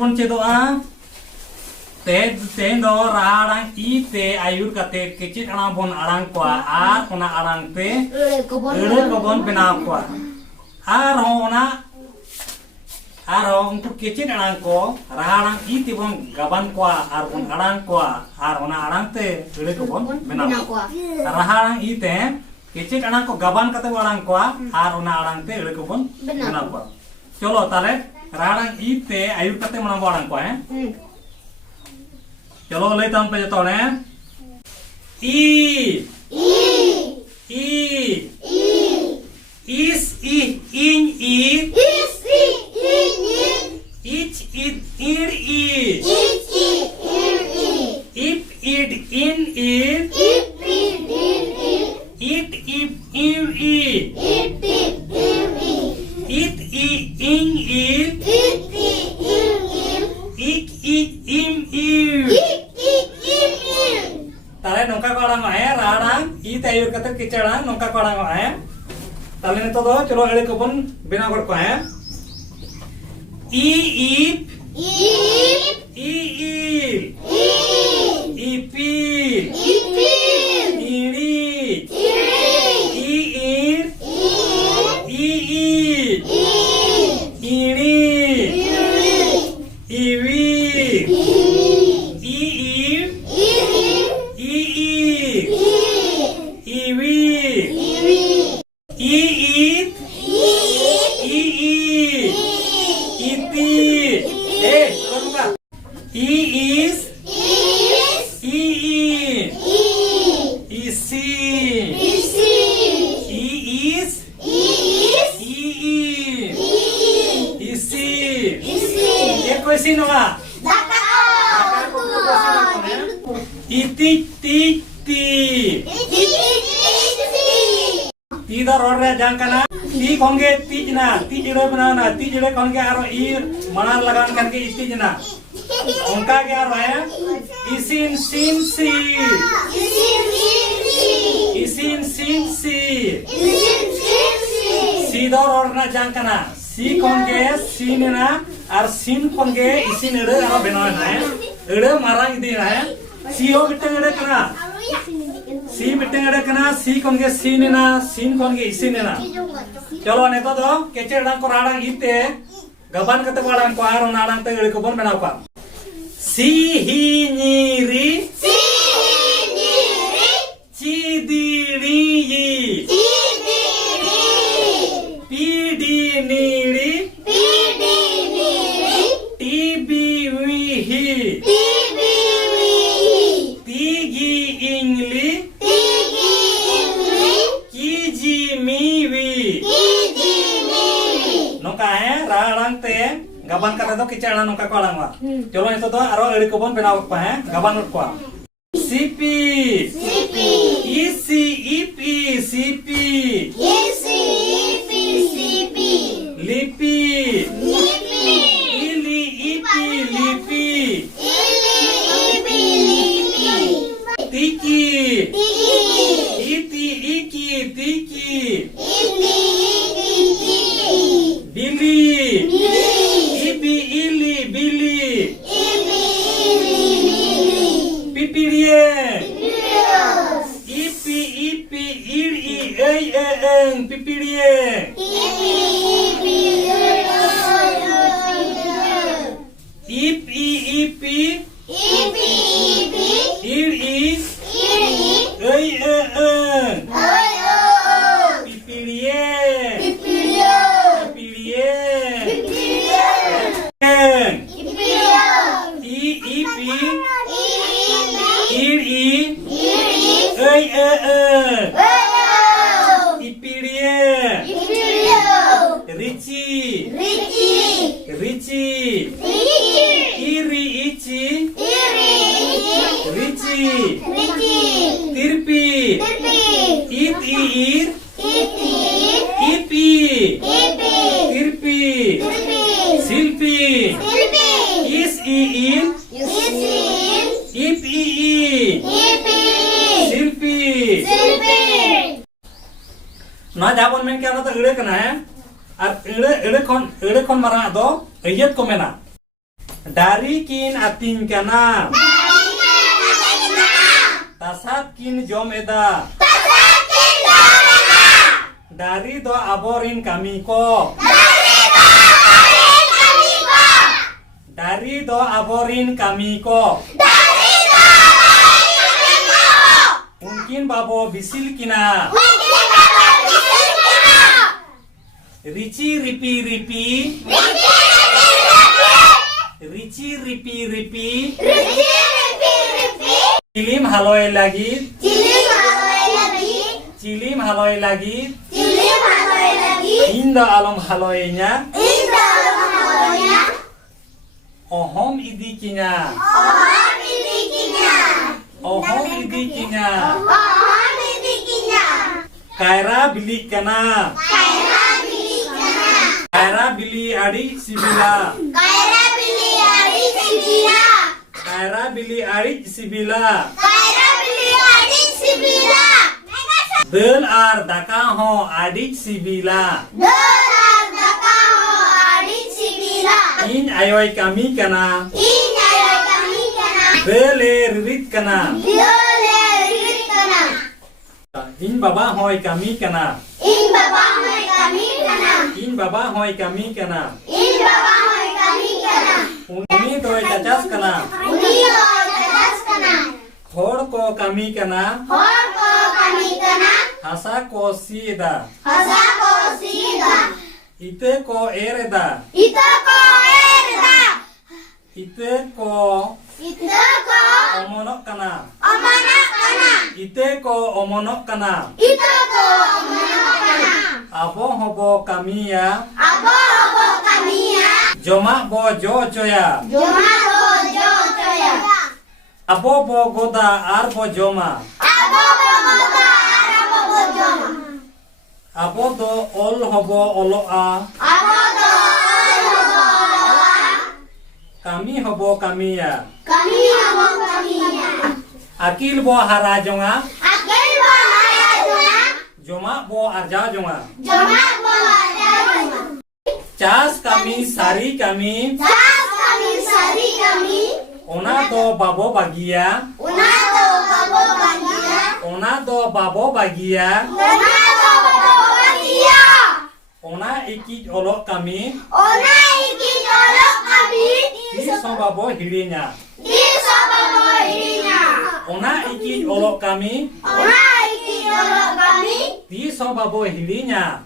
bon cedoa te do raharang I te ayur kate kecit arang bon arang kwa ar ona arang te ere kobon benaw kwa ar untuk kecit arang ko raharang I te bon gaban kwa ar bon arang kwa ar ona arang te ere kobon benaw kwa raharang I te kecit arang ko gaban kate arang kwa ar ona arang te ere kobon benaw kwa cholo tale raharang I te ayur kate menang arang kwa चलो ले तम पे जतो ने I is I in I is I in I ich it ir I ich it ir I if it in it if it in it if ir I it ir I it I in it it I in it ik im ir tale nongka ko arang ae rarang I te ayur kate kicharang nongka ko arang ae tale nito do chalo ere ko bon bina gor ko ae I ipil iri iri iwi Sino nga? Itik tik ti. Tidak rornya jangkana. Ti konge ti jina. Ti jire banana. Ti jire konge aro ir. Mana lagan kan ke isti jina. Ongka ke aro ya. Isin sin si. Isin sin si. Sidor rornya jangkana. Si konge sinena. Ar sin konge isin ere aro benawan ya. Ere marang idi ya. Sio biteng ere kana. Si biteng ere kana. Si konge sinena. Sin konge isinena. Chalo neto do kece rang korarang ite. Gaban kate korarang ko aro narang te ere kobon benaw pa. Si hi nyiri. Si hi nyiri. Cidiri yi. Cidiri. Pidi niri. Gaban kata do kicana nongka ko alang wa. Cholo ito do aro eri kobon benaw pa gaban ut ko. Sipi. Isi ipi sipi. Isi ipi sipi. Lipi. Ili ipi lipi. Tiki. Iti iki tiki. Bili. Pipirie. Ipi. Iri. Pipirie. Rici. Iri ici. Rici. Tirpi. Iti ir. Ipi. Tirpi. Silpi. Is ir. Ipi. Silpi. ना जाबन में क्या ना तो इड़े कना है और इड़े कौन मारा दो इयत को मेना Dari kin ating kana. Tasat kin jom eda. Dari do aborin kami ko. Dari do aborin kami ko. Mungkin babo bisil kina. Rici ripi ripi. Rici ripi ripi. Cilim haloi lagi. Cilim haloi lagi. Inda alam haloinya. Ohom idikinya. Ohom idikinya. Kaira bili kana. Kaira bili adik sibila. Kaira bili adik sibila. Del ar daka ho adik sibila. In ayoy kami kana. Bele ririt kana. In baba hoy kami kana. In baba hoy kami kana. Uni toy cacas kana. Thor ko kami kana. Hasa ko sida. Ite ko ereda. Ite ko omonok kana. Ite ko omonok kana. Abo hobo kami ya. Joma bo jojo ya. Abo bo goda ar bo joma. Abo do ol hobo oloa. Kami hobo kami ya. Akil bo harajonga. Joma bo arja jonga. Cas kami sari kami. Ona do babo bagia. Ona do babo bagia. Ona iki olok kami. Di sobabo hirinya. Ona iki olok kami. Di sobabo hirinya.